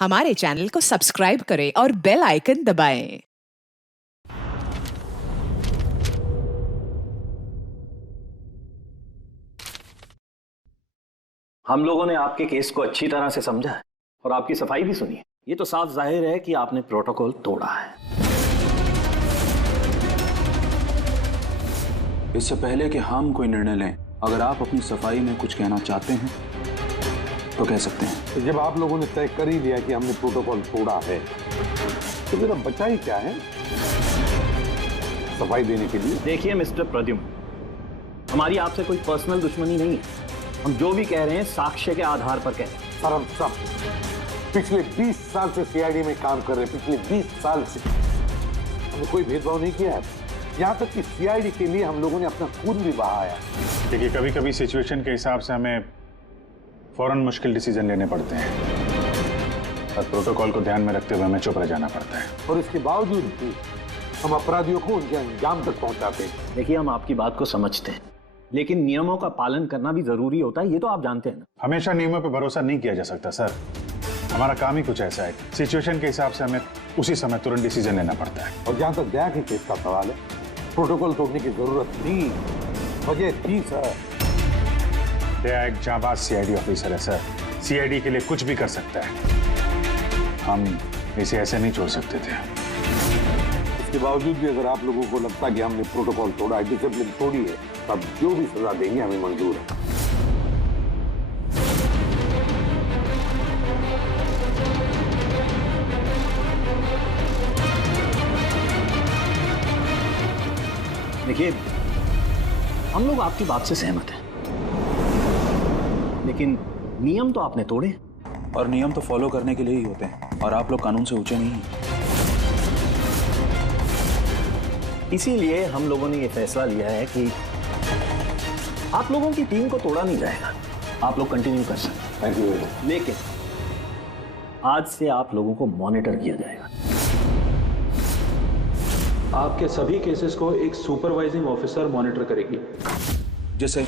हमारे चैनल को सब्सक्राइब करें और बेल आइकन दबाएं। हम लोगों ने आपके केस को अच्छी तरह से समझा है और आपकी सफाई भी सुनी है। ये तो साफ जाहिर है कि आपने प्रोटोकॉल तोड़ा है। इससे पहले कि हम कोई निर्णय लें, अगर आप अपनी सफाई में कुछ कहना चाहते हैं तो कह सकते हैं। तो जब आप लोगों ने तय कर ही लिया कि हमने प्रोटोकॉल तोड़ा है तो मेरा बचा ही क्या है सफाई देने के लिए। देखिए मिस्टर प्रद्युम्न, हमारी आपसे कोई पर्सनल दुश्मनी नहीं है। हम जो भी कह रहे हैं साक्ष्य के आधार पर कह रहे हैं। सर हम सब पिछले 20 साल से सीआईडी में काम कर रहे हैं। पिछले 20 साल से हमने कोई भेदभाव नहीं किया है। यहाँ तक कि सीआईडी के लिए हम लोगों ने अपना खून भी बहाया। देखिए, कभी कभी सिचुएशन के हिसाब से हमें फौरन मुश्किल डिसीजन लेने पड़ते हैं और प्रोटोकॉल को ध्यान में रखते हुए हमें चुप रह जाना पड़ता है। और इसके बावजूद भी हम अपराधियों को उनके अंजाम तक पहुंचाते हैं। देखिए, हम आपकी बात को समझते हैं, लेकिन नियमों का पालन करना भी जरूरी होता है। ये तो आप जानते हैं ना। हमेशा नियमों पर भरोसा नहीं किया जा सकता सर। हमारा काम ही कुछ ऐसा है, सिचुएशन के हिसाब से हमें उसी समय तुरंत डिसीजन लेना पड़ता है। और जहां तक दया के केस का सवाल है, प्रोटोकॉल तोड़ने की जरूरत थी, वजह थी सर। दया एक जांबाज सीआईडी ऑफिसर है सर, सीआईडी के लिए कुछ भी कर सकता है। हम इसे ऐसे नहीं छोड़ सकते थे। इसके बावजूद भी अगर आप लोगों को लगता कि हमने प्रोटोकॉल तोड़ा है, डिसिप्लिन तोड़ी है, तब जो भी सजा देंगे हमें मंजूर है। देखिए, हम लोग आपकी बात से सहमत हैं, लेकिन नियम तो आपने तोड़े। और नियम तो फॉलो करने के लिए ही होते हैं, और आप लोग कानून से ऊंचे नहीं हैं। इसीलिए हम लोगों ने ये फैसला लिया है कि आप लोगों की टीम को तोड़ा नहीं जाएगा। आप लोग कंटिन्यू कर सकते हैं। Thank you. लेकिन आज से आप लोगों को मॉनिटर किया जाएगा। आपके सभी केसेस को एक सुपरवाइजिंग ऑफिसर मॉनिटर करेगी, जैसे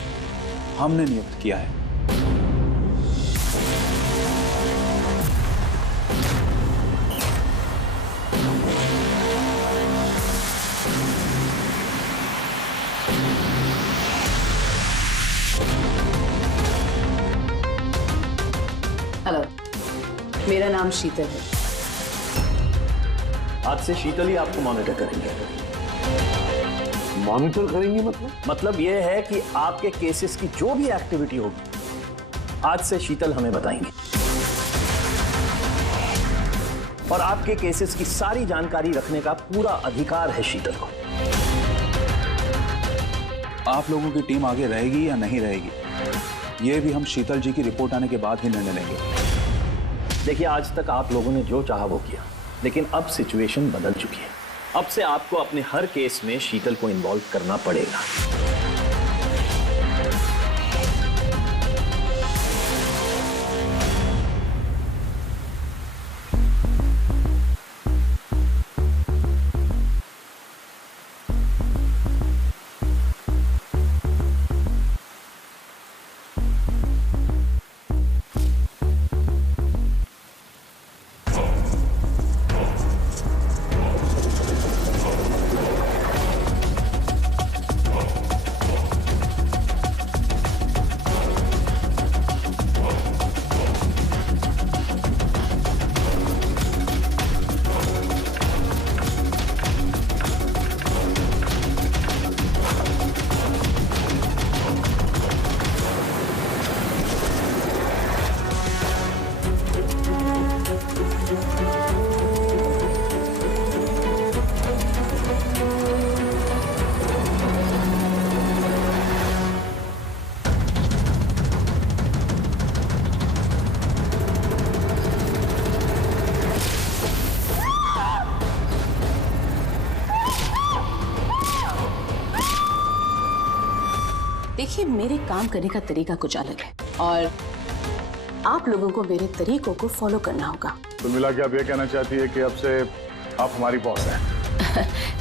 हमने नियुक्त किया है। हेलो, मेरा नाम शीतल है। आज से शीतल ही आपको मॉनिटर करेंगे। मॉनिटर करेंगे मतलब ये है कि आपके केसेस की जो भी एक्टिविटी होगी, आज से शीतल हमें बताएंगे। और आपके केसेस की सारी जानकारी रखने का पूरा अधिकार है शीतल को। आप लोगों की टीम आगे रहेगी या नहीं रहेगी, ये भी हम शीतल जी की रिपोर्ट आने के बाद ही निर्णय लेंगे। देखिए, आज तक आप लोगों ने जो चाहा वो किया, लेकिन अब सिचुएशन बदल चुकी है। अब से आपको अपने हर केस में शीतल को इन्वॉल्व करना पड़ेगा। देखिए, मेरे काम करने का तरीका कुछ अलग है और आप लोगों को मेरे तरीकों को फॉलो करना होगा। तो मिला के आप ये कहना चाहती है कि अब से आप हमारी बॉस हैं?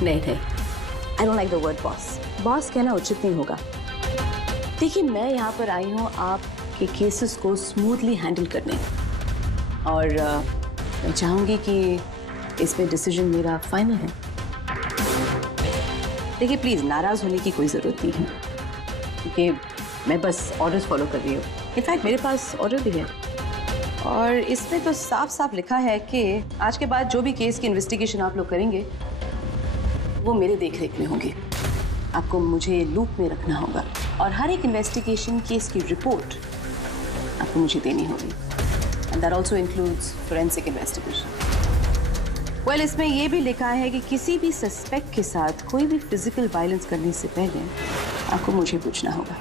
नहीं नहीं, I don't like the word boss. Boss कहना उचित नहीं होगा। देखिए, मैं यहाँ पर आई हूँ आपके केसेस को स्मूथली हैंडल करने, और मैं चाहूंगी कि इसमें डिसीजन मेरा फाइनल है। देखिए प्लीज नाराज होने की कोई जरूरत नहीं है, क्योंकि मैं बस ऑर्डर्स फॉलो कर रही हूँ। इनफैक्ट मेरे पास ऑर्डर भी है और इसमें तो साफ साफ लिखा है कि आज के बाद जो भी केस की इन्वेस्टिगेशन आप लोग करेंगे वो मेरे देखरेख में होगी। आपको मुझे लूप में रखना होगा और हर एक इन्वेस्टिगेशन केस की रिपोर्ट आपको मुझे देनी होगी। And that also includes forensic investigation. Well, इसमें यह भी लिखा है कि किसी भी सस्पेक्ट के साथ कोई भी फिजिकल वायलेंस करने से पहले आपको मुझे पूछना होगा।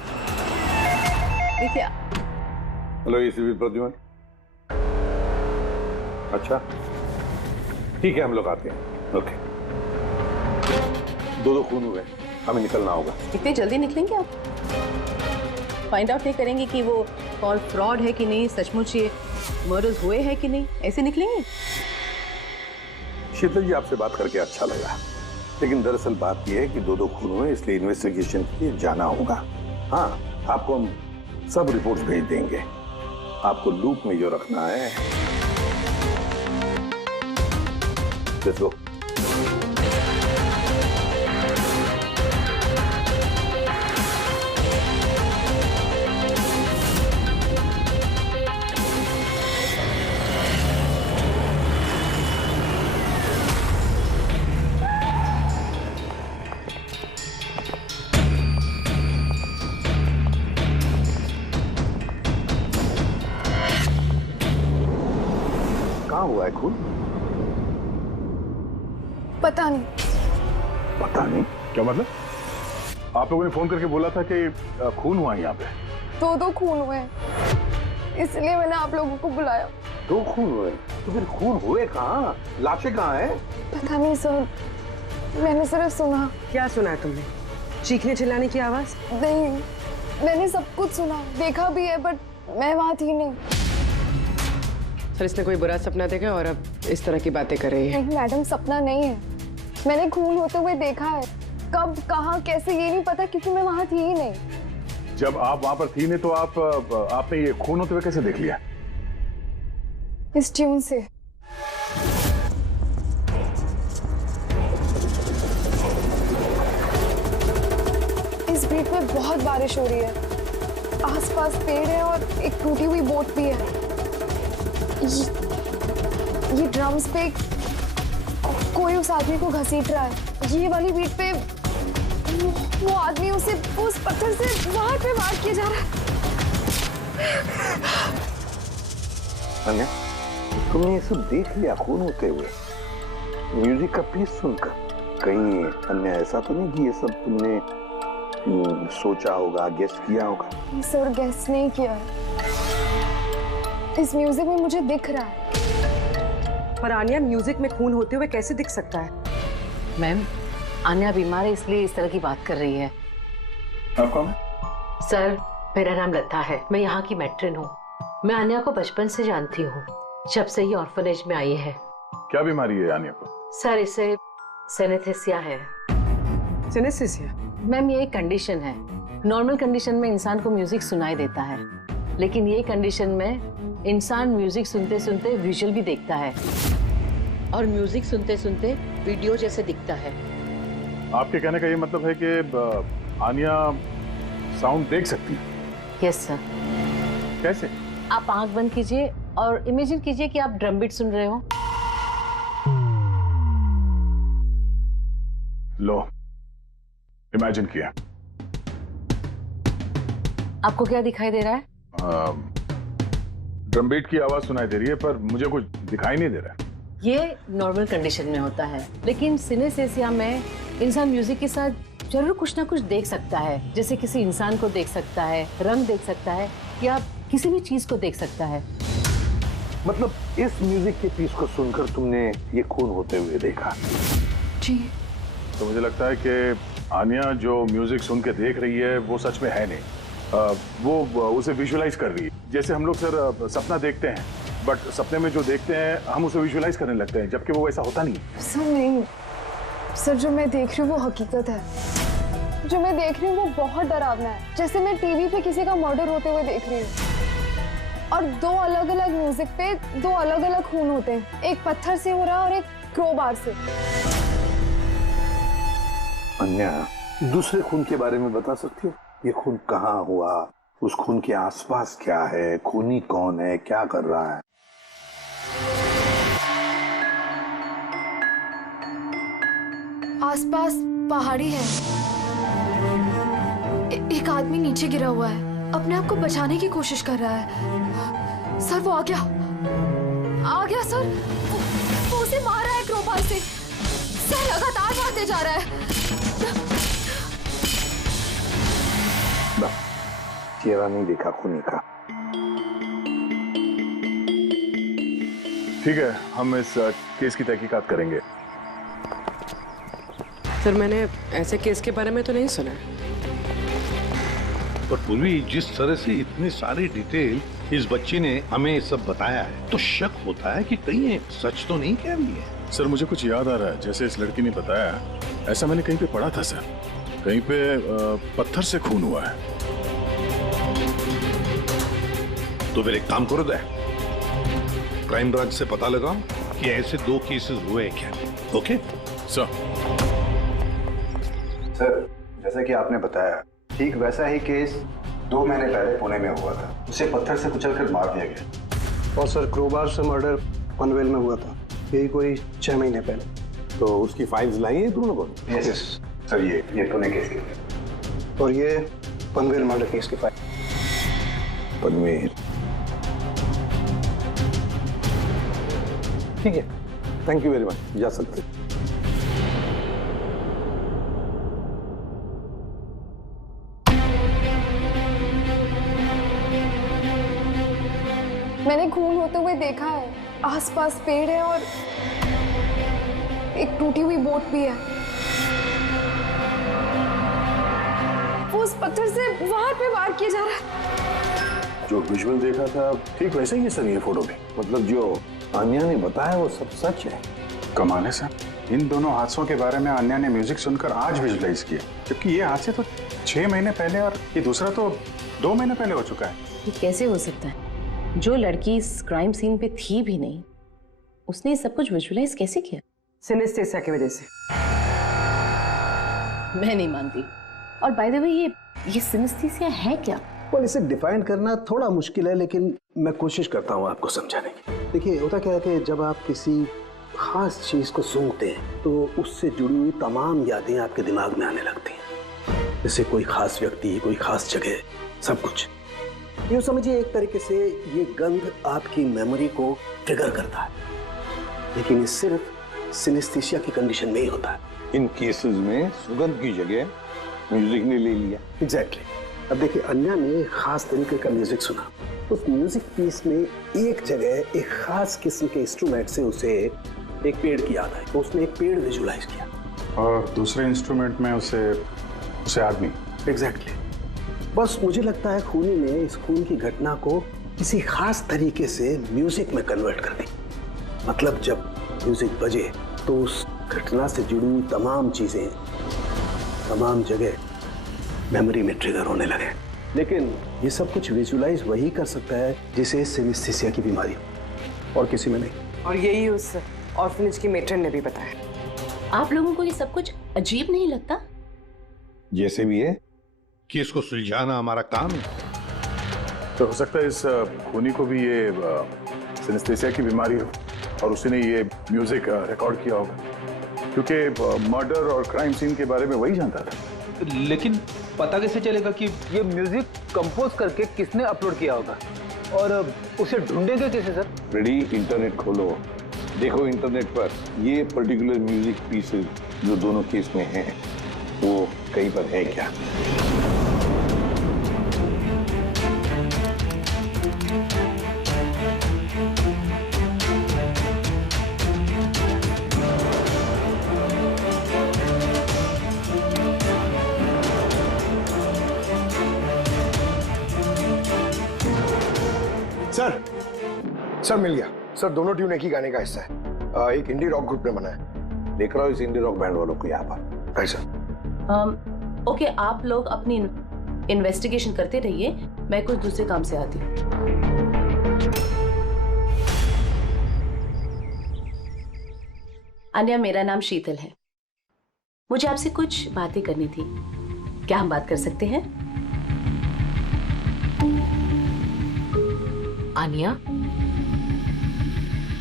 देखिए। Hello ACP Pradyuman. अच्छा ठीक है, हम लोग आते हैं। ओके। दो खून हुए, हमें निकलना होगा। इतने जल्दी निकलेंगे आप? फाइंड आउट नहीं करेंगे कि वो कॉल फ्रॉड है कि नहीं, सचमुच ये मर्डर्स हुए हैं कि नहीं, ऐसे निकलेंगे? शीतल जी, आपसे बात करके अच्छा लगा, लेकिन दरअसल बात यह है कि दो खून हुए, इसलिए इन्वेस्टिगेशन के लिए जाना होगा। हाँ, आपको हम सब रिपोर्ट्स भेज देंगे। आपको लूप में जो रखना है। Let's go. कहाँ हुआ है खून? पता नहीं। पता नहीं? क्या मतलब? आप लोगों ने फोन करके बोला था कि खून हुआ है यहाँ पे। दो खून हुए हैं, इसलिए मैंने आप लोगों को बुलाया। दो खून हुए? तो फिर खून हुए कहाँ? लाशें कहाँ हैं? पता नहीं सर, मैंने सिर्फ सुना। क्या सुना है तुमने? चीखने चिल्लाने की आवाज? नहीं, मैंने सब कुछ सुना, देखा भी है, बट मैं वहाँ थी नहीं। सर, इसने कोई बुरा सपना देखा और अब इस तरह की बातें कर रही है? नहीं मैडम, सपना नहीं है, मैंने खून होते हुए देखा है। कब, कहाँ, कैसे ये नहीं पता, क्योंकि मैं वहाँ थी ही नहीं। जब आप वहां पर थी नहीं तो आपने ये खून होते हुए कैसे देख लिया? इस ट्यून से। इस बीट में बहुत बारिश हो रही है, आसपास पेड़ है और एक टूटी हुई बोट भी है। ये ड्रम्स पे कोई उस आदमी को घसीट रहा है। ये वाली बीट पे वो आदमी उस पत्थर से बाहर पे वार किया जा रहा है। अन्या, तुमने ये सब देख लिया खून होते हुए, म्यूजिक का पीस सुनकर? कहीं अन्या ऐसा तो नहीं कि ये सब तुमने सोचा होगा, गेस किया होगा? सर, गेस नहीं किया है, इस म्यूजिक में मुझे दिख रहा है। पर आन्या, म्यूजिक में खून होते हुए कैसे दिख सकता है? मैम, आन्या बीमार है इसलिए इस तरह की बात कर रही है। आप कौन है? सर, मेरा नाम लता है, मैं यहाँ की मैट्रिन हूँ। मैं आन्या को बचपन से जानती हूँ, जब से ही ऑर्फनेज में आई है। क्या बीमारी है आन्या को? सर, इसे सिनेस्थेसिया है। सिनेस्थेसिया? मैम, ये एक कंडीशन है। नॉर्मल कंडीशन में इंसान को म्यूजिक सुनाई देता है, लेकिन ये कंडीशन में इंसान म्यूजिक सुनते सुनते विजुअल भी देखता है और म्यूजिक सुनते सुनते वीडियो जैसे दिखता है। आपके कहने का ये मतलब है कि आन्या साउंड देख सकती है? Yes sir. कैसे? आप आंख बंद कीजिए और इमेजिन कीजिए कि आप ड्रम बीट सुन रहे हो। लो, इमेजिन किया। आपको क्या दिखाई दे रहा है? ड्रम बीट की आवाज सुनाई दे रही है, पर मुझे कुछ दिखाई नहीं दे रहा है। ये नॉर्मल कंडीशन में होता है, लेकिन सिनेस्थेसिया में इंसान म्यूजिक के साथ जरूर कुछ ना कुछ देख सकता है, जैसे किसी इंसान को देख सकता है, रंग देख सकता है, या किसी भी चीज को देख सकता है। मतलब इस म्यूजिक के पीस को सुनकर तुमने ये खून होते हुए देखा? जी। तो मुझे लगता है कि आन्या जो म्यूजिक सुन के देख रही है वो सच में है नहीं, वो उसे विजुअलाइज कर रही है। जैसे हम लोग सर सपना देखते हैं, बट सपने में जो देखते हैं हम उसे विजुअलाइज करने लगते हैं, जबकि वो वैसा होता नहीं। सर नहीं सर, जो मैं देख रही हूँ वो हकीकत है। जो मैं देख रही हूँ वो बहुत डरावना है, जैसे मैं टीवी पे किसी का मर्डर होते हुए देख रही हूँ। और दो अलग अलग म्यूजिक पे दो अलग अलग खून होते हैं, एक पत्थर से हो रहा है और एक क्रोबार से। अन्या, दूसरे खून के बारे में बता सकती हो? ये खून कहाँ हुआ, उस खून के आसपास क्या है, खूनी कौन है, क्या कर रहा है? आसपास पहाड़ी है, एक आदमी नीचे गिरा हुआ है, अपने आप को बचाने की कोशिश कर रहा है। सर वो आ गया सर, वो उसे मार रहा है क्रोबार से। सर लगातार मारते जा रहा है। चेहरा नहीं देखा खूनी का। ठीक है, हम इस केस की तहकीकात करेंगे। सर मैंने ऐसे केस के बारे में तो नहीं सुना। पर पूर्वी, जिस तरह से इतनी सारी डिटेल इस बच्ची ने हमें सब बताया है, तो शक होता है कि कहीं ये सच तो नहीं कह रही है। सर मुझे कुछ याद आ रहा है, जैसे इस लड़की ने बताया, ऐसा मैंने कहीं पे पढ़ा था सर, कहीं पे पत्थर से खून हुआ है। तो फिर एक काम करो, दे क्राइम ब्रांच से पता लगाओ कि ऐसे 2 केसेस हुए हैं क्या। Okay sir. सर, जैसा कि आपने बताया, ठीक वैसा ही केस 2 महीने पहले पुणे में हुआ था। उसे पत्थर से कुचलकर मार दिया गया। और सर क्रोबार से मर्डर पनवेल में हुआ था, यही कोई 6 महीने पहले। तो उसकी फाइल्स लाई है तुम लोगों ने? यस सर, ये पुणे केस की। और ये पनवेल मर्डर केस की फाइल। पनवेल, ठीक है, थैंक यू वेरी मच, जा सकते। मैंने खून होते हुए देखा है, आसपास पेड़ है और एक टूटी हुई बोट भी है। वो उस पत्थर से वहां पे वार किया जा रहा है। जो विजुअल देखा था ठीक वैसे ही है सर, ये फोटो में। मतलब जो अन्या ने बताया वो सब सच है? कमाल है सर, इन दोनों हादसों के बारे में अन्या ने म्यूजिक सुनकर आज विजुलाइज किया, जबकि ये हादसे तो 6 महीने पहले और ये दूसरा तो 2 महीने पहले हो चुका है। ये कैसे हो सकता है? जो लड़की इस क्राइम सीन पे थी भी नहीं, उसने सब कुछ विजुअलाइज कैसे किया? सिनेस्थेसिया की वजह से। मैं नहीं मानती। और बाय द वे, ये सिनेस्थेसिया है क्या? और इसे डिफाइन करना थोड़ा मुश्किल है, लेकिन मैं कोशिश करता हूँ आपको समझाने की। देखिए, होता क्या है कि जब आप किसी खास चीज को सूंघते हैं तो उससे जुड़ी हुई तमाम यादें आपके दिमाग में आने लगती हैं। जैसे कोई खास व्यक्ति, कोई खास जगह, सब कुछ। यूँ समझिए एक तरीके से ये गंध आपकी मेमोरी को ट्रिगर करता है, लेकिन ये सिर्फ सिनेस्थेसिया की कंडीशन में ही होता है। इन केसेस में सुगंध की जगह म्यूजिक ने ले लिया। एग्जैक्टली। अब देखिए, अन्या ने एक खास तरीके का म्यूजिक सुना। उस म्यूजिक पीस में एक जगह एक खास किस्म के इंस्ट्रूमेंट से उसे एक पेड़ की याद आई, तो उसने एक पेड़ विजुलाइज किया। और दूसरे इंस्ट्रूमेंट में उसे आदमी। एग्जैक्टली। बस मुझे लगता है खूनी ने इस खून की घटना को किसी खास तरीके से म्यूजिक में कन्वर्ट कर दी। मतलब जब म्यूजिक बजे तो उस घटना से जुड़ी हुई तमाम चीजें, तमाम जगह मेमोरी में ट्रिगर होने लगे। लेकिन ये सब कुछ विजुलाइज वही कर सकता है जिसे सिनेस्थेसिया की बीमारी हो, और किसी में नहीं। और यही उस ऑर्फनेज की मेट्रन ने भी बताया। आप लोगों को ये सब कुछ अजीब नहीं लगता? जैसे भी है, केस को सुलझाना हमारा काम है। तो हो सकता है इस खूनी को भी ये सिनेस्थेसिया की बीमारी हो और उसने ये म्यूजिक रिकॉर्ड किया होगा, क्योंकि मर्डर और क्राइम सीन के बारे में वही जानता था। लेकिन पता कैसे चलेगा कि ये म्यूजिक कंपोज करके किसने अपलोड किया होगा, और उसे ढूंढेंगे कैसे सर? रेडी, इंटरनेट खोलो, देखो इंटरनेट पर ये पर्टिकुलर म्यूजिक पीसेस जो दोनों केस में हैं वो कहीं पर है क्या। सर मिल गया सर, दोनों ट्यून एक ही गाने का हिस्सा है, एक इंडी रॉक ग्रुप ने बना है। देख रहा हूँ इस इंडी रॉक बैंड वालों को यहाँ पर। सर ओके, आप लोग अपनी इन्वेस्टिगेशन करते रहिए, मैं कुछ दूसरे काम से आती हूँ। अन्या, मेरा नाम शीतल है। मुझे आपसे कुछ बातें करनी थी। क्या हम बात कर सकते हैं? आन्या,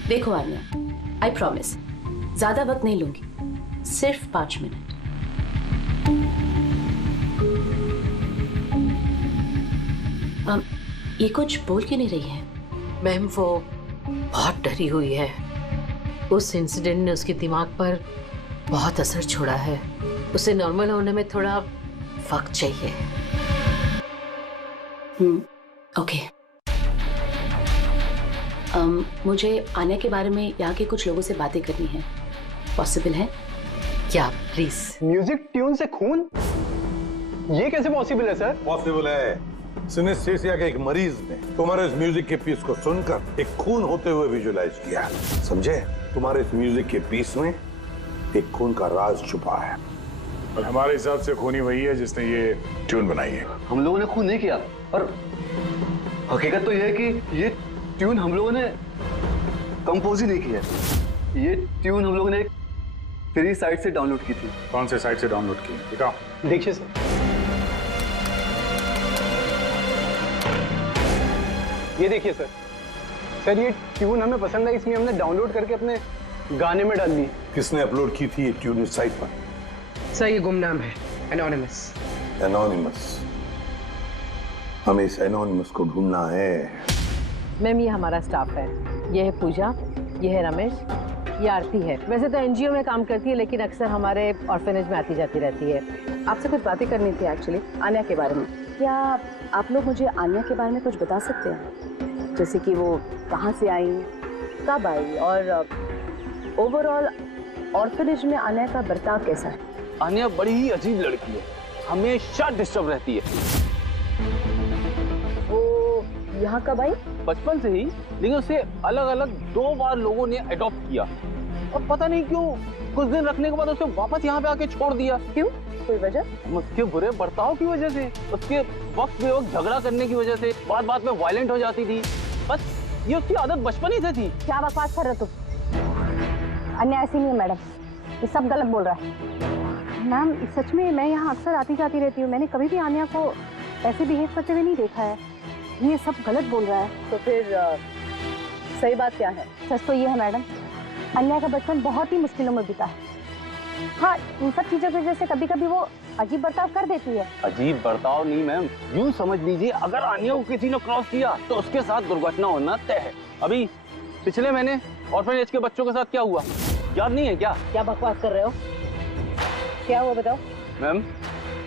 देखो आन्या, आई प्रॉमिस ज्यादा वक्त नहीं लूंगी, सिर्फ 5 मिनट। ये कुछ बोल क्यों नहीं रही है? मैम वो बहुत डरी हुई है। उस इंसिडेंट ने उसके दिमाग पर बहुत असर छोड़ा है। उसे नॉर्मल होने में थोड़ा वक्त चाहिए। ओके। मुझे आन्या के बारे में यहाँ के कुछ लोगों से बातें करनी है। पॉसिबल है क्या? प्लीज। म्यूजिक ट्यून से खून? ये कैसे पॉसिबल है सर? पॉसिबल है। सिनेस्थेसिया के एक मरीज ने तुम्हारे इस म्यूजिक के पीस को सुनकर एक खून होते हुए विजुअलाइज किया। समझे? तुम्हारे इस म्यूजिक के पीस में एक खून का राज छुपा है। और हमारे हिसाब से खूनी वही है जिसने ये ट्यून बनाई है। हम लोगों ने खून नहीं किया, और हकीकत तो यह है कि ये ट्यून हम लोगों ने कंपोज ही नहीं की है। ये ट्यून हम लोगों ने एक फ्री साइट से डाउनलोड की थी। कौन से साइट से डाउनलोड की? दिखाओ। देखिए सर, ये देखिए सर। सर ये ट्यून हमें पसंद आई, इसलिए हमने डाउनलोड करके अपने गाने में डाल दी। किसने अपलोड की थी ये ट्यून इस साइट पर? सर ये गुमनाम है, एनोनिमस। एनोनिमस? हमें इस एनोनिमस को ढूंढना है। मैम, ये हमारा स्टाफ है। ये है पूजा, ये है रमेश, ये आरती है। वैसे तो एनजीओ में काम करती है, लेकिन अक्सर हमारे ऑर्फेनेज में आती जाती रहती है। आपसे कुछ बातें करनी थी एक्चुअली, आन्या के बारे में। क्या आप लोग मुझे आन्या के बारे में कुछ बता सकते हैं? जैसे कि वो कहाँ से आई, कब आई, और ओवरऑल ऑर्फेनेज में आन्या का बर्ताव कैसा है? आन्या बड़ी ही अजीब लड़की है, हमेशा डिस्टर्ब रहती है। वो यहाँ कब आई? बचपन से ही, लेकिन उसे अलग अलग 2 बार लोगों ने अडॉप्ट किया, और पता नहीं क्यों कुछ दिन रखने के बाद उसे वापस यहाँ पे आके छोड़ दिया। क्यों? कोई वजह? उसके बुरे बर्ताव की वजह से, उसके वक्त बेवक्त झगड़ा करने की वजह से, बात बात में वायलेंट हो जाती थी। बस ये उसकी आदत बचपन ही से थी। क्या बकवास कर रहे हो तुम? अन्य ऐसी नहीं है मैडम, ये सब गलत बोल रहा है। मैम सच में मैं यहाँ अक्सर आती जाती रहती हूँ, मैंने कभी भी आन्या को ऐसे बिहेव करते हुए नहीं देखा है। ये सब गलत बोल रहा है। तो फिर सही बात क्या है? सच तो ये है मैडम, अन्या का बचपन बहुत ही मुश्किलों में बीता है। हाँ, इन सब चीजों की वजह से कभी कभी वो अजीब बर्ताव कर देती है। अजीब बर्ताव नहीं मैम, यूं समझ लीजिए अगर आन्या को किसी ने क्रॉस किया तो उसके साथ दुर्घटना होना तय है। अभी पिछले महीने ऑर्फनेज के बच्चों के साथ क्या हुआ, याद नहीं है क्या? क्या बकवास कर रहे हो? क्या हुआ बताओ? मैम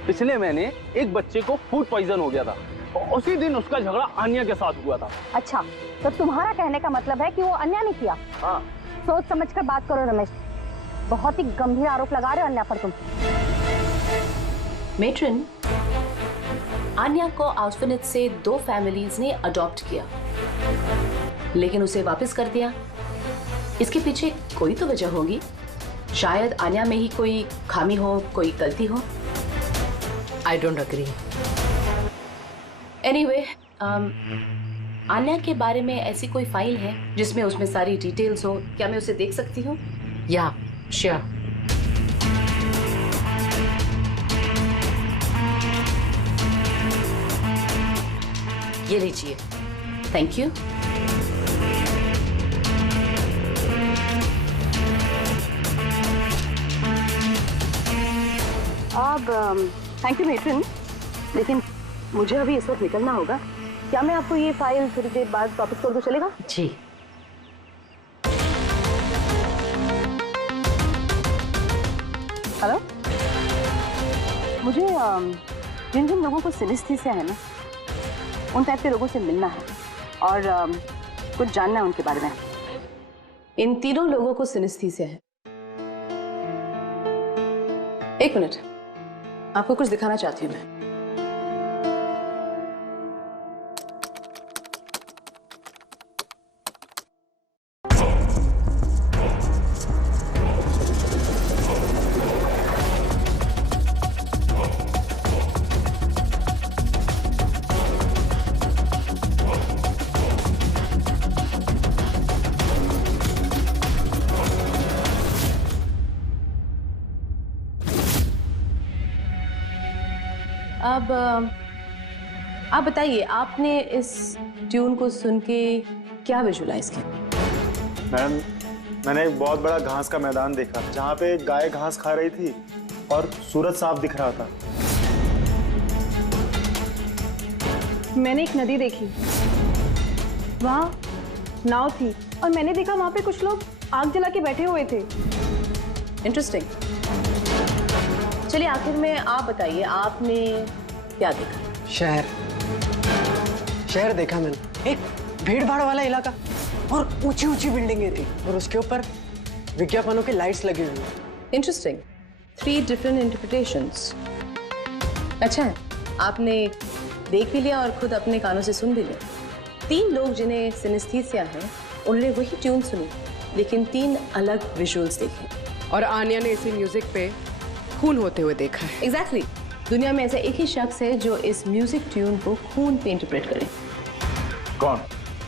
पिछले महीने एक बच्चे को फूड पॉइजन हो गया था, और उसी दिन उसका झगड़ा आन्या के साथ हुआ था। अच्छा, तो तुम्हारा कहने का मतलब है कि वो अन्या ने किया? हाँ। सोच समझ कर बात करो रमेश, बहुत ही गंभीर आरोप लगा रहे हो अन्या पर तुम। मेट्रन, आन्या को ऑर्फनेज से 2 फैमिलीज ने अडॉप्ट किया, लेकिन उसे वापस कर दिया। इसके पीछे कोई तो वजह होगी। शायद आन्या में ही कोई खामी हो, कोई गलती हो। I don't agree. Anyway, Anya के बारे में ऐसी कोई फाइल है जिसमें उसमें सारी डिटेल्स हो? क्या मैं उसे देख सकती हूँ? या श्योर। ये लीजिए। Thank you. अब थैंक यू मेट्रन, लेकिन मुझे अभी इस वक्त निकलना होगा। क्या मैं आपको ये फाइल थोड़ी देर बाद वापस कर दूं, चलेगा? जी। हेलो, मुझे जिन जिन लोगों को सिनेस्थीसिया है ना, उन टाइप के लोगों से मिलना है और कुछ जानना है उनके बारे में। इन तीनों लोगों को सिनेस्थीसिया है। एक मिनट, आपको कुछ दिखाना चाहती हूँ मैं। अब आप बताइए, आपने इस ट्यून को सुन के क्या विजुलाइज किया? मैम, मैंने एक बहुत बड़ा घास का मैदान देखा जहाँ पे गाय घास खा रही थी और सूरज साफ दिख रहा था। मैंने एक नदी देखी, वहाँ नाव थी और मैंने देखा वहाँ पे कुछ लोग आग जला के बैठे हुए थे। इंटरेस्टिंग। चलिए आखिर में आप बताइए, आपने क्या देखा? शहर देखा मैंने, एक भीड़ भाड़ वाला इलाका और ऊंची ऊंची बिल्डिंगें थी और उसके ऊपर विज्ञापनों के लाइट्स लगी हुई। इंटरेस्टिंग। 3 different interpretations. अच्छा है, आपने देख भी लिया और खुद अपने कानों से सुन भी लिया। 3 लोग जिन्हें सिनेस्थीसिया है, उन्होंने वही ट्यून सुनी लेकिन 3 अलग विजुअल्स देखे। और आन्या ने इसी म्यूजिक पे खून होते हुए देखा है। एग्जैक्टली। दुनिया में ऐसा एक ही शख्स है जो इस म्यूजिक ट्यून को खून पे इंटरप्रेट करे। कौन?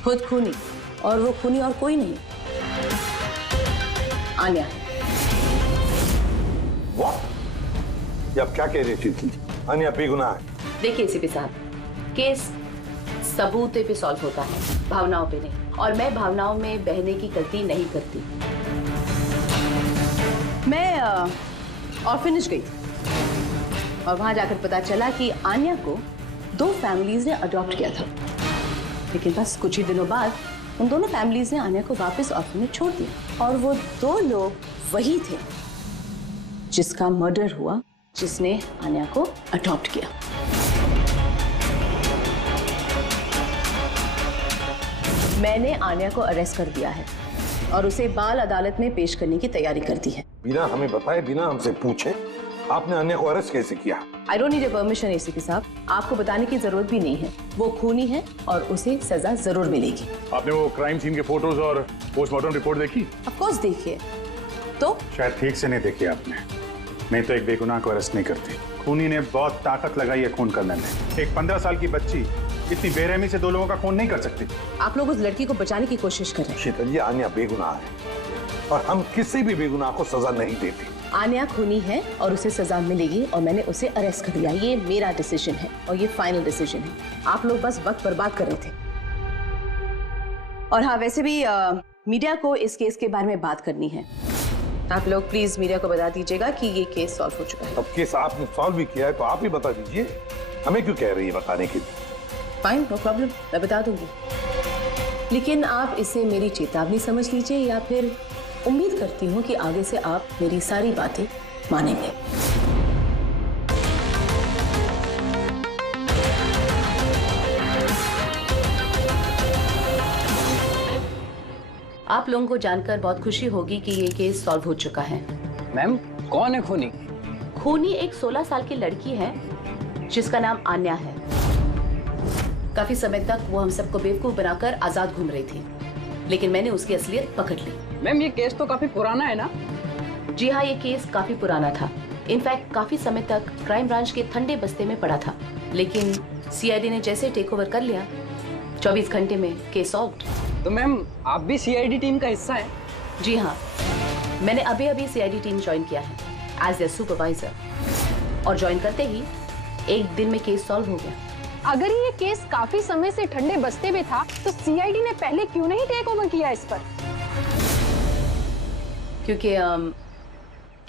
खुद खूनी, और वो खूनी और कोई नहीं, आन्या। वाह, ये आप क्या कह रही थी? आन्या बेगुनाह है। देखिए सीपी साहब, केस सबूत पे सॉल्व होता है, भावनाओं पे नहीं, और मैं भावनाओं में बहने की गलती नहीं करती। मैं ऑर्फनेज गई और वहां जाकर पता चला कि आन्या को 2 फैमिलीज ने अडॉप्ट किया था, लेकिन बस कुछ ही दिनों बाद उन दोनों फैमिलीज ने आन्या को वापस ऑर्फनेज छोड़ दिया। और वो 2 लोग वही थे जिसका मर्डर हुआ, जिसने आन्या को अडॉप्ट किया। मैंने आन्या को अरेस्ट कर दिया है और उसे बाल अदालत में पेश करने की तैयारी कर दी है। बिना हमें बताए, बिना हमसे पूछे आपने आन्या को अरेस्ट कैसे किया? I don't need a permission ACP साहब, आपको बताने की जरूरत भी नहीं है। वो खूनी है और उसे सजा जरूर मिलेगी। आपने वो क्राइम सीन के फोटोज और पोस्टमार्टम रिपोर्ट देखी? ऑफ कोर्स देखिए। तो शायद ठीक से नहीं देखी आपने, नहीं तो एक बेगुनाह को अरेस्ट नहीं करती। खूनी ने बहुत ताकत लगाई है खून करने में। एक 15 साल की बच्ची इतनी बेरहमी से 2 लोगों का खून नहीं कर सकती। आप लोग उस लड़की को बचाने की कोशिश कर रहे हैं। शीतल जी, आन्या बेगुनाह है और हम किसी भी बेगुनाह को सजा नहीं देते। आन्या खूनी है और उसे सजा मिलेगी और मैंने उसे अरेस्ट कर लिया। ये मेरा डिसीजन है और ये फाइनल डिसीजन है। आप लोग बस वक्त बर्बाद कर रहे थे। और हाँ, वैसे भी मीडिया को इस केस के बारे में बात करनी है। आप लोग प्लीज मीडिया को बता दीजिएगा कि ये केस सॉल्व हो चुका है। अब केस आपने सॉल्व भी किया है तो आप ही बता दीजिए, हमें क्यों कह रही है बताने के लिए? फाइन, नो प्रॉब्लम, मैं बता दूंगी। लेकिन आप इसे मेरी चेतावनी समझ लीजिए या फिर उम्मीद करती हूँ कि आगे से आप मेरी सारी बातें मानेंगे। आप लोगों को जानकर बहुत खुशी होगी कि ये केस सॉल्व हो चुका है। मैम, कौन है खूनी? खूनी एक 16 साल की लड़की है जिसका नाम आन्या है। काफी समय तक वो हम सबको बेवकूफ बनाकर आजाद घूम रही थी, लेकिन मैंने उसकी असलियत पकड़ ली। मैम, ये केस तो काफी पुराना है ना? जी हाँ, ये केस काफी पुराना था। इनफैक्ट काफी समय तक क्राइम ब्रांच के ठंडे बस्ते में पड़ा था, लेकिन सीआईडी ने जैसे टेक ओवर कर लिया, 24 घंटे में केस सॉल्व्ड। तो मैम, आप भी सीआईडी टीम का हिस्सा हैं? जी हाँ, मैंने अभी सीआईडी टीम ज्वाइन किया है एज ए सुपरवाइजर, और ज्वाइन करते ही एक दिन में केस सॉल्व हो गया। अगर ये केस काफी समय से ठंडे बस्ते में था तो सीआईडी ने पहले क्यों नहीं टेक ओवर किया इस पर? क्योंकि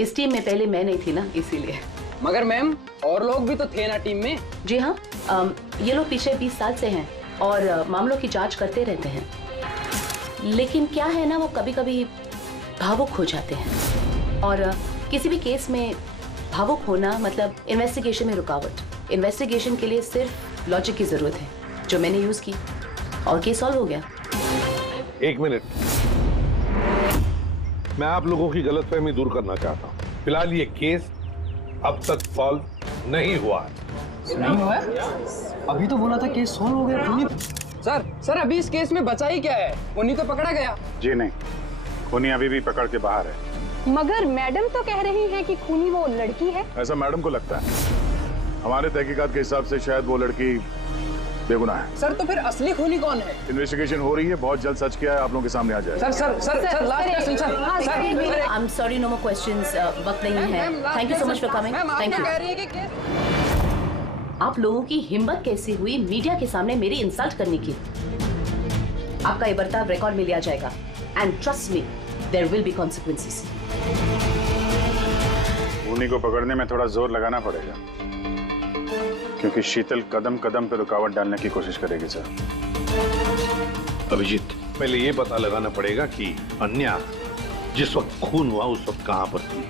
इस टीम में पहले मैं नहीं थी ना, इसीलिए। मगर मैम, और लोग भी तो थे ना टीम में? जी हाँ, ये लोग पिछले 20 साल से हैं और मामलों की जांच करते रहते हैं, लेकिन क्या है ना, वो कभी कभी भावुक हो जाते हैं। और किसी भी केस में भावुक होना मतलब इन्वेस्टिगेशन में रुकावट। इन्वेस्टिगेशन के लिए सिर्फ लॉजिक की जरूरत है, जो मैंने यूज की और केस सॉल्व हो गया। 1 मिनट, मैं आप लोगों की गलतफहमी दूर करना चाहता हूँ। फिलहाल ये केस अब तक सॉल्व नहीं हुआ है। नहीं हुआ है? अभी तो बोला था केस सॉल्व हो गया। सर अभी इस केस में बचा ही क्या है? खूनी तो पकड़ा गया। जी नहीं, खूनी अभी भी पकड़ के बाहर है। मगर मैडम तो कह रही है कि खूनी वो लड़की है। ऐसा मैडम को लगता है। हमारे तहकीकात के हिसाब से शायद वो लड़की बेगुनाह है। सर, तो फिर असली खूनी कौन है? इन्वेस्टिगेशन हो रही है, बहुत जल्द सच क्या है आप लोगों के सामने आ जाएगा। Sir last question sir. I am sorry, no more questions, वक्त नहीं है। Thank you so much for coming. Thank you. आप लोगों की हिम्मत कैसी हुई मीडिया के सामने मेरी इंसल्ट करने की? आपका ये बर्ताव रिकॉर्ड में लिया जाएगा and trust me there will be consequences. उन्हीं को पकड़ने में थोड़ा जोर लगाना पड़ेगा, क्योंकि शीतल कदम कदम पे रुकावट डालने की कोशिश करेगी सर। अभिजीत, पहले ये पता लगाना पड़ेगा कि अन्या जिस वक्त खून हुआ उस वक्त कहां पर थी।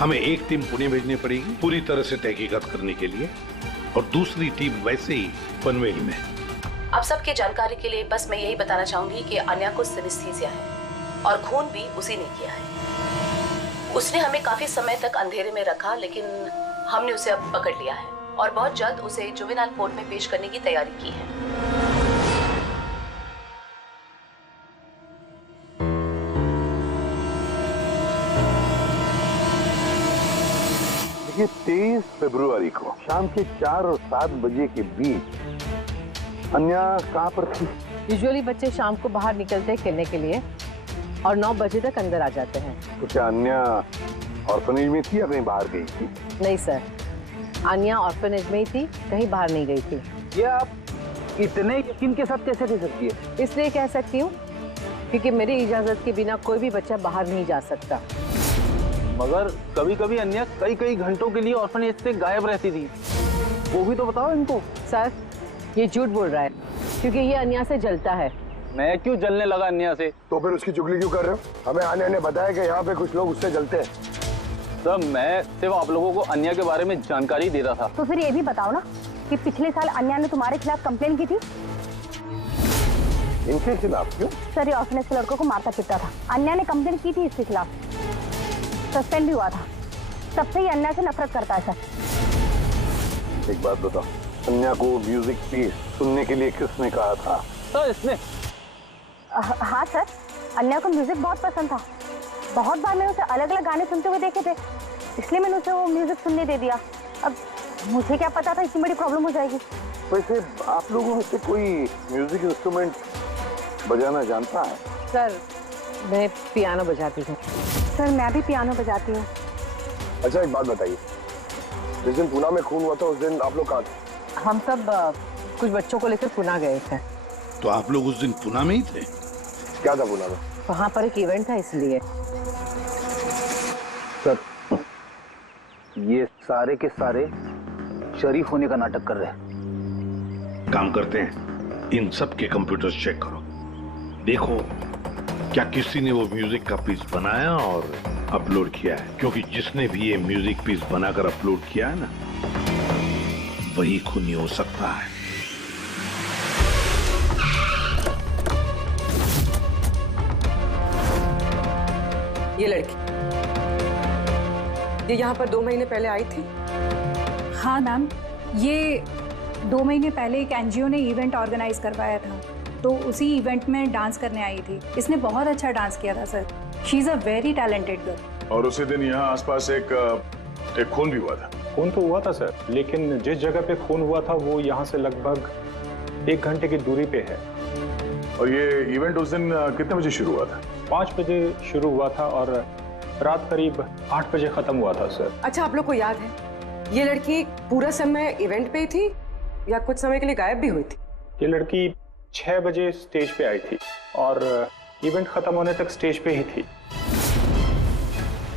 हमें एक टीम पुणे भेजनी पड़ेगी पूरी तरह से तहकीकात करने के लिए, और दूसरी टीम वैसे ही पनवेल में। आप सबके जानकारी के लिए बस मैं यही बताना चाहूंगी कि अन्या को सिनेस्थीसिया है और खून भी उसी ने किया है। उसने हमें काफी समय तक अंधेरे में रखा, लेकिन हमने उसे अब पकड़ लिया है और बहुत जल्द उसे जुवेनाइल कोर्ट में पेश करने की तैयारी की है। देखिए 23 फरवरी को शाम के 4 और 7 बजे के बीच अन्या कहाँ पर थी? यूजुअली बच्चे शाम को बाहर निकलते हैं खेलने के लिए और 9 बजे तक अंदर आ जाते हैं। तो क्या अन्या ऑर्फनेज में थी या कहीं बाहर गई थी? नहीं सर, अन्या ऑर्फनेज में ही थी, कहीं बाहर नहीं गई थी। ये आप इतने यकीन के साथ कैसे कह सकती है? इसलिए कह सकती हूँ क्योंकि मेरी इजाजत के बिना कोई भी बच्चा बाहर नहीं जा सकता। मगर कभी कभी अन्या कई घंटों के लिए ऑर्फनेज से गायब रहती थी, वो भी तो बताओ इनको। सर ये झूठ बोल रहा है क्योंकि ये अन्या से जलता है। मैं क्यों जलने लगा अन्या से? तो फिर उसकी चुगली क्यों कर रहे हो? हमें अन्या ने बताया कि यहाँ पे कुछ लोग उससे जलते हैं। सर मैं सिर्फ आप लोगों को अन्या के बारे में जानकारी दे रहा था। तो फिर ये भी बताओ ना कि पिछले साल अन्या ने तुम्हारे खिलाफ कंप्लेन की थी। इनके खिलाफ क्यों? सर ये ऑर्फनेज के लड़कों को मारता पीटता था, अन्या ने कंप्लेन की थी इसके खिलाफ, सस्पेंड भी हुआ था। तब से ही अन्या से नफरत करता है सर। एक बात बताओ, अन्या को म्यूजिक पीस सुनने के लिए किसने कहा था? सर इसने। हाँ सर, अन्या को म्यूजिक बहुत पसंद था। बहुत बार मैंने उसे अलग अलग गाने सुनते हुए देखे थे, इसलिए मैंने उसे वो म्यूजिक सुनने दे दिया। अब मुझे क्या पता था इतनी बड़ी प्रॉब्लम हो जाएगी। वैसे आप लोगों में से कोई म्यूजिक इंस्ट्रूमेंट बजाना जानता है? सर मैं पियानो बजाती हूँ। सर मैं भी पियानो बजाती हूँ। अच्छा एक बात बताइए, जिस दिन पुणे में खून हुआ था उस दिन आप लोग कहाँ थे? हम सब कुछ बच्चों को लेकर पुणे गए थे। तो आप लोग उस दिन पुणे में ही थे? क्या था पुणे में? वहाँ पर एक इवेंट था इसलिए। सर ये सारे के सारे शरीफ होने का नाटक कर रहे हैं। काम करते हैं, इन सब के कंप्यूटर्स चेक करो, देखो क्या किसी ने वो म्यूजिक का पीस बनाया और अपलोड किया है, क्योंकि जिसने भी ये म्यूजिक पीस बनाकर अपलोड किया है ना, वही खूनी हो सकता है। ये लड़की ये यहाँ पर 2 महीने पहले आई थी। हाँ मैम, ये 2 महीने पहले एक एनजीओ ने इवेंट ऑर्गेनाइज करवाया था, तो उसी इवेंट में डांस करने आई थी। इसने बहुत अच्छा डांस किया था sir. She is a very talented girl. और उसी दिन यहाँ आसपास एक खून भी हुआ था। खून तो हुआ था सर, लेकिन जिस जगह पे खून हुआ था वो यहाँ से लगभग 1 घंटे की दूरी पे है। और ये इवेंट उस दिन कितने बजे शुरू हुआ था? 5 बजे शुरू हुआ था और रात करीब 8 बजे खत्म हुआ था सर। अच्छा आप लोग को याद है ये लड़की पूरा समय इवेंट पे ही थी या कुछ समय के लिए गायब भी हुई थी? ये लड़की 6 बजे स्टेज पे आई थी और इवेंट खत्म होने तक स्टेज पे ही थी।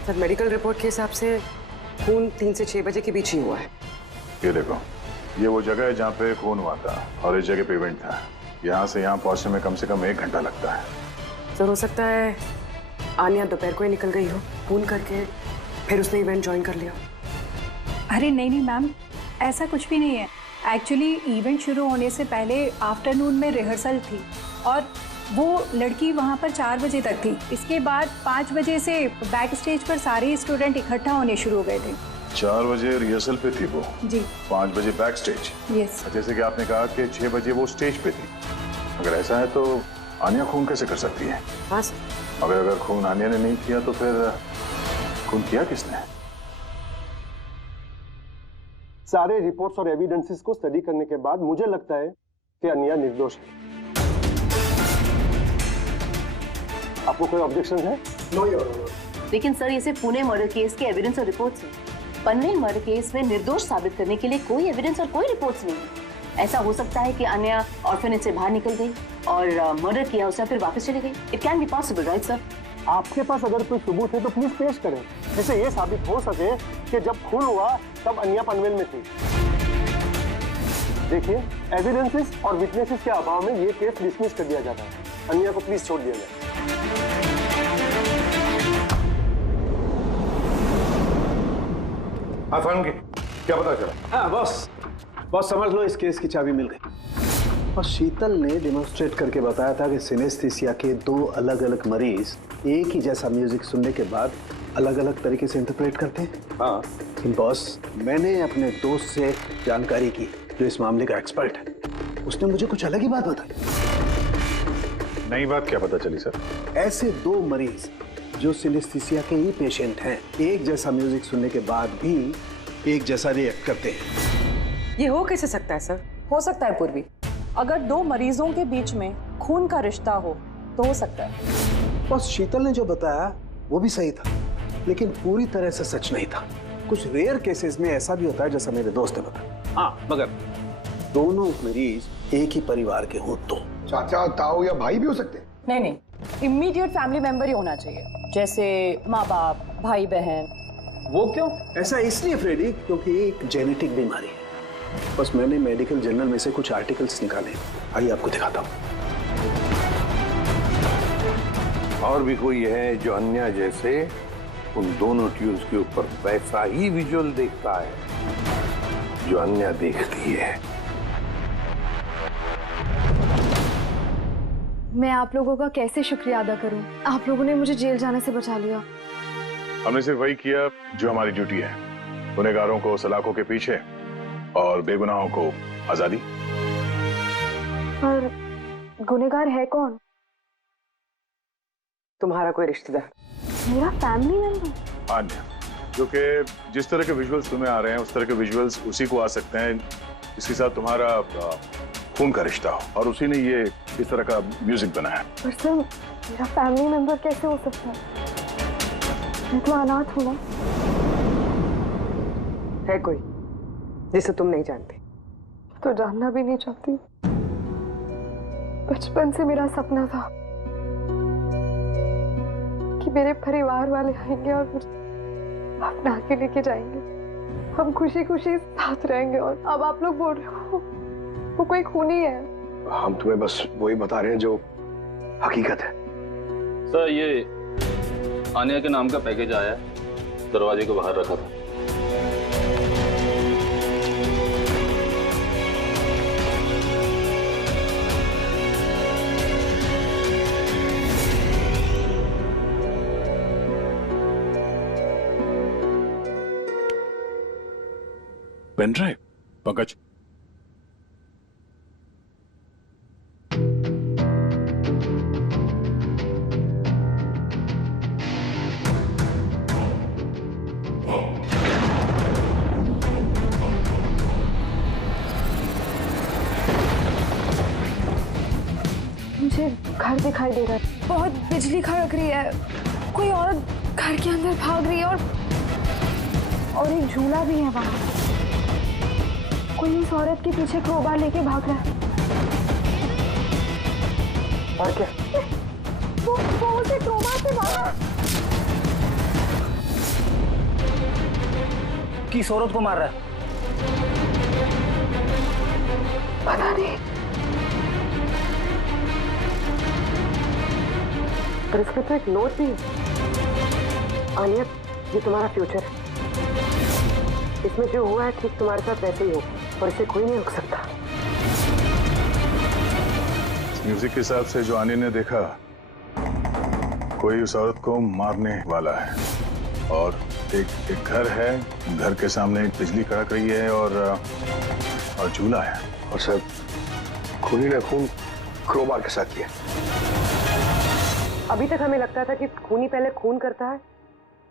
सर मेडिकल रिपोर्ट के हिसाब से खून 3 से 6 बजे के बीच ही हुआ है। ये देखो, ये वो जगह है जहाँ पे खून हुआ था और इस जगह पे इवेंट था। यहाँ से यहाँ पहुँचने में कम से कम 1 घंटा लगता है। सर हो सकता है आन्या दोपहर को ही निकल गई हो खून करके, फिर उसने इवेंट ज्वाइन कर लिया। अरे नहीं मैम, ऐसा कुछ भी नहीं है। एक्चुअली इवेंट शुरू होने से पहले आफ्टरनून में रिहर्सल थी और वो लड़की वहाँ पर 4 बजे तक थी। इसके बाद 5 बजे से बैक स्टेज पर सारे स्टूडेंट इकट्ठा होने शुरू हो गए थे। 4 बजे रिहर्सल पे थी वो जी, 5 बजे बैक स्टेज। यस। जैसे कि आपने कहा कि 6 बजे वो स्टेज पे थी। अगर ऐसा है तो आन्या खून कैसे कर सकती है? हाँ सर। अगर खून आन्या ने नहीं किया तो फिर खून किया किसने? सारे रिपोर्ट्स और एविडेंसेस को स्टडी करने के बाद मुझे लगता है कि अन्या निर्दोष है। आपको कोई ऑब्जेक्शन है? लेकिन सर ये सिर्फ पुणे मर्डर केस के एविडेंस और रिपोर्ट्स हैं। पनवेल मर्डर केस में निर्दोष साबित करने के लिए कोई एविडेंस और कोई रिपोर्ट्स नहीं है। ऐसा हो सकता है कि अन्या ऑर्फनेज से बाहर निकल गई और मर्डर किया उसने फिर वापस चली गई। It can be possible, right sir? आपके पास अगर कोई सबूत है तो प्लीज पेश करें, जिससे ये साबित हो सके कि जब खून हुआ तब अन्या पनवेल में थी। देखिए, एविडेंसेस और विटनेसेस के अभाव में ये केस डिसमिस कर दिया जाता है। अन्या को प्लीज छोड़ दिया जाए। हाँ फारूकी, क्या पता चला? हाँ बॉस समझ लो, इस केस की चाबी मिल गई। और शीतल ने डेमोन्स्ट्रेट करके बताया था कि सिनेस्थीसिया के 2 अलग अलग मरीज एक ही जैसा म्यूजिक सुनने के बाद अलग अलग तरीके से इंटरप्रेट करते हैं। हाँ बॉस, मैंने अपने दोस्त से जानकारी की जो इस मामले का एक्सपर्ट है। उसने मुझे कुछ अलग ही बात बताई। नई बात क्या पता चली सर? ऐसे 2 मरीज जो सिनेस्थीसिया के ही पेशेंट हैं, एक जैसा म्यूजिक सुनने के बाद भी एक जैसा रिएक्ट करते हैं। ये हो कैसे सकता है सर? हो सकता है पूर्वी, अगर 2 मरीजों के बीच में खून का रिश्ता हो तो हो सकता है। बस शीतल ने जो बताया वो भी सही था, लेकिन पूरी तरह से सच नहीं था। कुछ रेयर केसेस में ऐसा भी होता है जैसा मेरे दोस्त ने बताया। हाँ, मगर दोनों मरीज एक ही परिवार के हो तो। चाचा, ताऊ या भाई भी हो सकते हैं? नहीं, इमीडिएट फैमिली मेंबर ही होना चाहिए, जैसे माँ बाप, भाई बहन। वो क्यों? ऐसा इसलिए फ्रेडी क्योंकि एक जेनेटिक बीमारी है। बस मैंने मेडिकल जर्नल में से कुछ आर्टिकल्स निकाले, आइए आपको दिखाता हूँ। और भी कोई है जो अन्या जैसे उन दोनों ट्यून्स के ऊपर वैसा ही विजुअल देखता है जो अन्या देखती है? मैं आप लोगों का कैसे शुक्रिया अदा करूं? आप लोगों ने मुझे जेल जाने से बचा लिया। हमने सिर्फ वही किया जो हमारी ड्यूटी है, गुनहगारों को सलाखों के पीछे और बेगुनाहों को आजादी। पर गुनहगार है कौन? तुम्हारा कोई रिश्तेदार। मेरा फैमिली मेंबर? अन्या, जो कि जिस तरह के विजुअल्स तुम्हें आ रहे हैं उस तरह के विजुअल्स उसी को आ सकते हैं जिसके साथ तुम्हारा खून का रिश्ता हो, और उसी ने ये इस तरह का म्यूजिक बनाया। पर सर, मेरा फैमिली मेंबर कैसे हो सकता है? मैं तो अनाथ हूँ ना। है कोई जिसे तुम नहीं जानती? तो जानना भी नहीं चाहती। बचपन से मेरा सपना था कि मेरे परिवार वाले आएंगे और मुझे अपना के लेके जाएंगे, हम खुशी खुशी साथ रहेंगे। और अब आप लोग बोल रहे हो वो कोई खूनी है। हम तुम्हें बस वही बता रहे हैं जो हकीकत है। सर, ये आनिया के नाम का पैकेज आया है, दरवाजे के बाहर रखा था। Pen drive? पंकज, मुझे घर दिखाई दे रहा है, बहुत बिजली खड़क रही है, कोई औरत घर के अंदर भाग रही है और एक झूला भी है वहाँ। कोई इस औरत के पीछे क्रोबार लेके भाग रहा है। और क्या? वो उसे क्रोबार से मारा। किस औरत को मार रहा है? पता नहीं। पर इसमें तो एक नोट भी है। आनिया, ये तुम्हारा फ्यूचर है। इसमें जो हुआ है ठीक तुम्हारे साथ वैसे ही हो, और इसे कोई नहीं रोक सकता। इस म्यूजिक के हिसाब से जो आनिया ने देखा, कोई उस औरत को मारने वाला है, और एक घर है, घर के सामने एक बिजली कड़क रही है और झूला है। और सर, खूनी ने खून क्रोबार के साथ किया। अभी तक हमें लगता था कि खूनी पहले खून करता है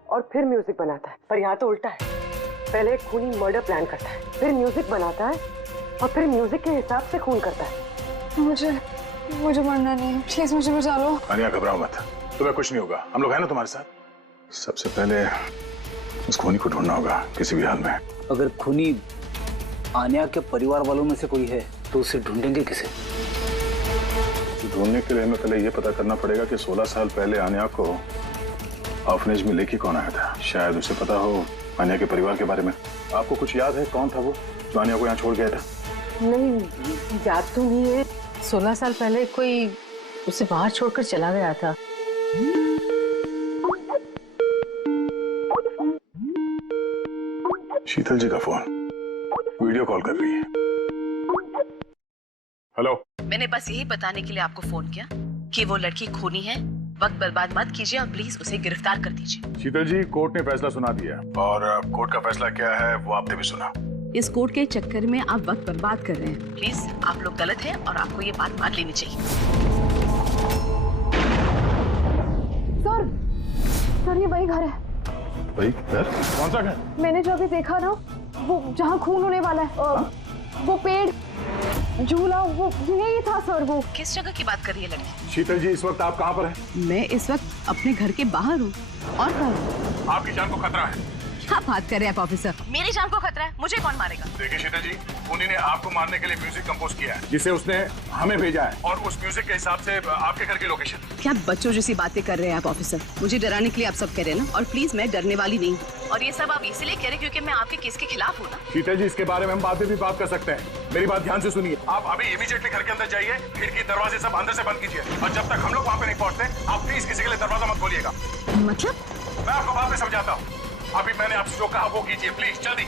और फिर म्यूजिक बनाता है, पर यहाँ तो उल्टा है। पहले एक खूनी मर्डर प्लान करता है, फिर म्यूजिक बनाता है और फिर म्यूजिक के हिसाब से खून करता है। मुझे मरना नहीं है, प्लीज मुझे बचा लो। आनिया, घबराओ मत, तुम्हें कुछ नहीं होगा, हम लोग हैं ना तुम्हारे साथ। सबसे पहले उस खूनी को ढूंढना होगा किसी भी हाल में। अगर खूनी आन्या के परिवार वालों में से कोई है तो उसे ढूंढेंगे किसे? ढूंढने के लिए हमें पहले ये पता करना पड़ेगा कि 16 साल पहले आन्या को ऑर्फनेज में लेके कौन आया था। शायद उसे पता हो आन्या के परिवार के बारे में। आपको कुछ याद है कौन था वो जो आन्या को यहाँ छोड़ गया था? नहीं, याद तो नहीं है। 16 साल पहले कोई उसे बाहर छोड़कर चला गया था। शीतल जी का फोन, वीडियो कॉल कर रही है। हेलो। मैंने बस यही बताने के लिए आपको फोन किया कि वो लड़की खूनी है। वक्त बर्बाद मत कीजिए और प्लीज उसे गिरफ्तार कर दीजिए। शीतल जी, कोर्ट ने फैसला सुना दिया और कोर्ट का फैसला क्या है वो आपने भी सुना। इस कोर्ट के चक्कर में आप वक्त बर्बाद कर रहे हैं। प्लीज आप लोग गलत हैं और आपको ये बात मान लेनी चाहिए। सर ये वही घर है। वही घर? कौन सा घर? मैंने जो अभी देखा ना, वो जहाँ खून होने वाला है, वो पेड़, झूला, वो यही था सर। वो किस जगह की बात कर रही है लड़की? शीतल जी, इस वक्त आप कहाँ पर हैं? मैं इस वक्त अपने घर के बाहर हूँ। और कहाँ? आपकी जान को खतरा है। क्या बात कर रहे हैं आप ऑफिसर? मेरी जान को खतरा है? मुझे कौन मारेगा? देखिए शीतल जी, खूनी ने आपको मारने के लिए म्यूजिक कंपोज किया है जिसे उसने हमें भेजा है और उस म्यूजिक के हिसाब से आपके घर की लोकेशन। क्या बच्चों जैसी बातें कर रहे हैं आप ऑफिसर? मुझे डराने के लिए आप सब कह रहे हैं ना, और प्लीज मैं डरने वाली नहीं हूँ। और ये सब आप इसीलिए कह रहे हैं क्योंकि मैं आपके केस के खिलाफ हूँ ना? शीतल जी, इसके बारे में हम बाद में भी बात कर सकते हैं। मेरी बात ध्यान से सुनिए। आप अभी इमीडिएटली घर के अंदर जाइए, खिड़की दरवाजे सब अंदर से बंद कीजिए और जब तक हम लोग वहाँ पे नहीं पहुँचते आप प्लीज किसी के लिए दरवाजा मत खोलिएगा। मतलब? मैं आपको बाद में समझाता हूँ। अभी मैंने आपसे जो कहा वो कीजिए प्लीज, जल्दी।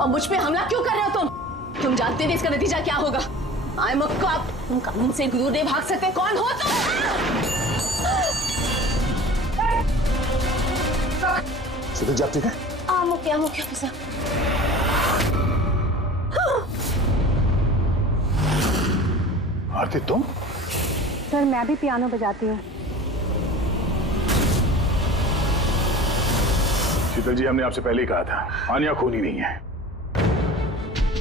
और मुझ पे हमला क्यों कर रहे हो तुम? तुम जानते नहीं इसका नतीजा क्या होगा। I am a cop. तुम कानून से दूर नहीं भाग सकते। कौन हो तुम? शीतल जी, आप ठीक है? आम ओके ऑफिसर। आरती, तुम? सर मैं भी पियानो बजाती हूँ। शीतल जी, हमने आपसे पहले ही कहा था आन्या खूनी नहीं है।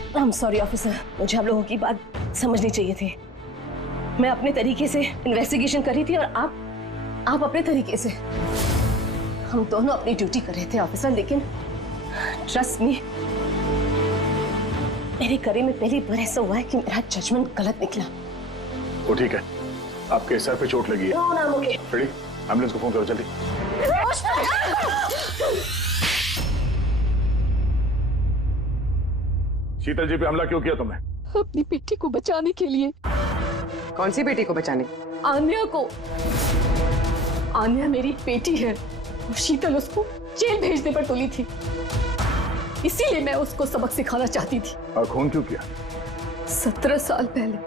आई एम सॉरी ऑफिसर, मुझे आप लोगों की बात समझनी चाहिए थी। मैं अपने तरीके से इन्वेस्टिगेशन कर रही थी और आप अपने तरीके से। हम दोनों अपनी ड्यूटी कर रहे थे ऑफिसर, लेकिन ट्रस्ट मी, मेरे करियर में पहली बार ऐसा हुआ है कि मेरा जजमेंट गलत निकला। वो ठीक है, आपके सर पे चोट लगी है। रेडी? एम्बुलेंस को फोन करो जल्दी। शीतल जी पे हमला क्यों किया तुमने? अपनी बेटी को बचाने के लिए। कौन सी बेटी को बचाने? आन्या को। आन्या मेरी बेटी है और शीतल उसको जेल भेजने पर तुली थी। इसीलिए मैं उसको सबक सिखाना चाहती थी। और खून क्यों किया? 17 साल पहले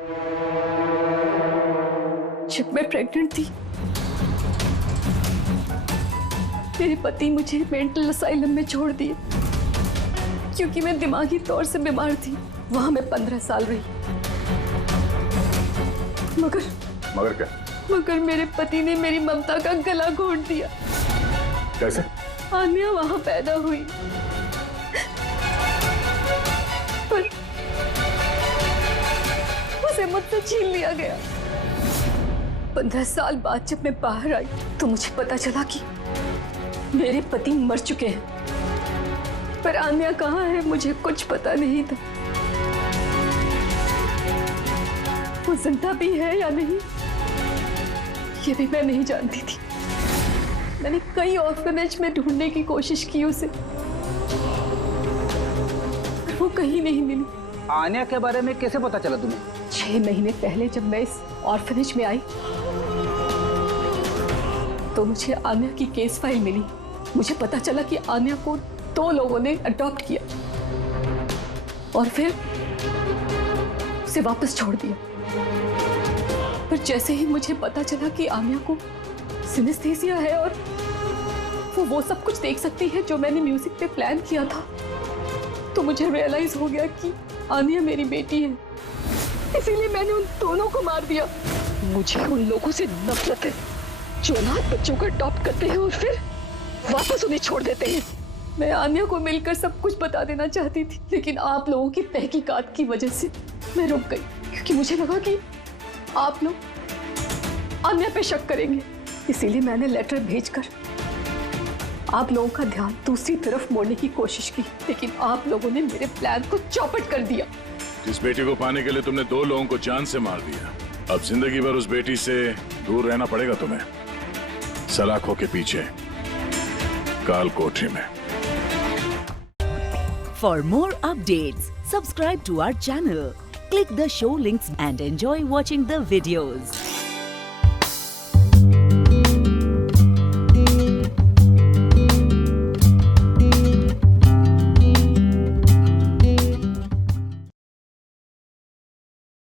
जब मैं प्रेग्नेंट थी, मेरे पति मुझे मेंटल असाइलम में छोड़ दिए क्योंकि मैं दिमागी तौर से बीमार थी। वहां मैं 15 साल रही। मगर क्या? मगर मेरे पति ने मेरी ममता का गला घोंट दिया। कैसे? आन्या वहां पैदा हुई, पर उसे मुझसे छीन लिया गया। 15 साल बाद जब मैं बाहर आई तो मुझे पता चला कि मेरे पति मर चुके हैं, पर आन्या कहाँ है मुझे कुछ पता नहीं था। वो जिंदा भी है या नहीं ये भी मैं नहीं जानती थी। मैंने कई ऑर्फनेज में ढूंढने की कोशिश की उसे, पर वो कहीं नहीं मिली। आन्या के बारे में कैसे पता चला तुम्हें? 6 महीने पहले जब मैं इस ऑर्फनेज में आई तो मुझे आन्या की केस फाइल मिली। मुझे पता चला कि आन्या को 2 लोगों ने अडॉप्ट किया और फिर उसे वापस छोड़ दिया। पर जैसे ही मुझे पता चला कि आन्या को सिनेस्थेसिया है और वो सब कुछ देख सकती है जो मैंने म्यूजिक पे प्लान किया था, तो मुझे रियलाइज हो गया कि आन्या मेरी बेटी है। इसीलिए मैंने उन दोनों को मार दिया। मुझे उन लोगों से नफरत है जो अनाथ बच्चों को अडॉप्ट करते हैं और फिर वापस उन्हें छोड़ देते हैं। मैं आन्या को मिलकर सब कुछ बता देना चाहती थी, लेकिन आप लोगों की तहकीकात की वजह से मैं रुक गई, क्योंकि मुझे लगा कि आप लोग आन्या पे शक करेंगे। इसीलिए मैंने लेटर भेजकर आप लोगों का ध्यान दूसरी तरफ मोड़ने की कोशिश की, लेकिन आप लोगों ने मेरे प्लान को चौपट कर दिया। जिस बेटी को पाने के लिए तुमने 2 लोगों को जान से मार दिया, अब जिंदगी भर उस बेटी से दूर रहना पड़ेगा तुम्हें, सलाखों के पीछे काल कोठरी में। For more updates, subscribe to our channel, click the show links and enjoy watching the videos.